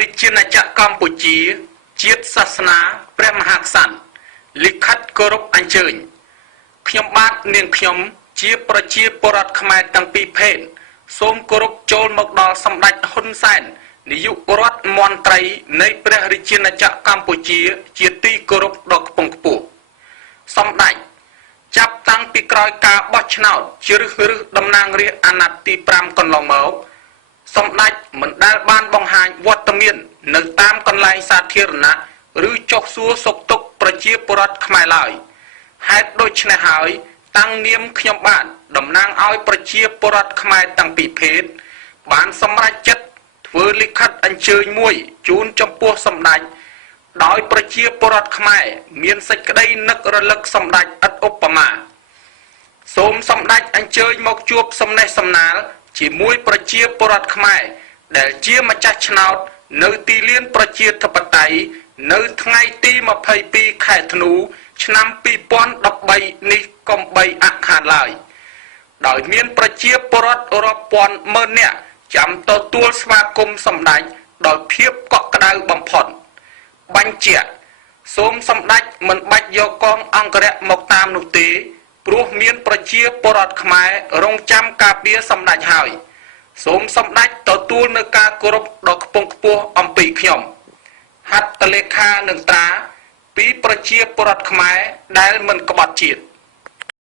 រាជាណាចក្រកម្ពុជាជាតិសាសនាព្រះមហាក្សត្រលិខិតគោរពអញ្ជើញខ្ញុំបាទនាងខ្ញុំជាប្រជាពលរដ្ឋខ្មែរទាំងពីរភេទសូមគោរពចូលមកដល់សម្ដេចហ៊ុនសែននាយករដ្ឋមន្ត្រីនៃព្រះរាជាណាចក្រកម្ពុជាជាទីគោរពដ៏ខ្ពង់ខ្ពស់សម្ដេចចាប់តាំងពីក្រោយការបោះឆ្នោតជ្រើសរើសតំណាងរាស្ត្រអាណត្តិទី5កន្លងមកសម្ដេចមិនដែលបានបង្ហាញវត្តមាននៅតាមកន្លែងសាធារណៈឬចុះសួរសុខទុក្ខប្រជាពលរដ្ឋខ្មែរឡើយហេតុដូច្នេះហើយតាំងនាមខ្ញុំបាទតំណាងឲ្យប្រជាពលរដ្ឋខ្មែរទាំងពីរភេទបានសម្រេចចិត្តធ្វើលិខិតអញ្ជើញមួយជូនចំពោះសម្ដេចដោយប្រជាពលរដ្ឋខ្មែរមានសេចក្តីនឹករលឹកសម្ដេចឥតឧបមាសូមសម្ដេចអញ្ជើញមកជួបសំណេះសំណាលជាមួយប្រជាពលរដ្ឋខ្មែរដែលជាម្ចាស់ឆ្នោតនៅទីលានប្រជាធិបតេយ្យនៅថ្ងៃទី22ខែធ្នូឆ្នាំ2013នេះកុំបីអខានឡើយដោយមានប្រជាពលរដ្ឋរាប់ពាន់ម៉ឺននាក់ចាំទទួលស្វាគមន៍សម្ដេចដោយភាពកក់ក្ដៅបំផុតបញ្ជាក់សូមសម្ដេចមិនបាច់យកកងអង្គរៈមកតាមនោះទេព្រោះមានប្រជាពលរដ្ឋខ្មែររងចាំការពារសម្ដេចហើយសូមសម្ដេចទទួលនៅការគោរពដ៏ខ្ពង់ខ្ពស់អំពីខ្ញុំហត្ថលេខានឹងត្រាពីប្រជាពលរដ្ឋខ្មែរដែលមិនក្បត់ជាតិ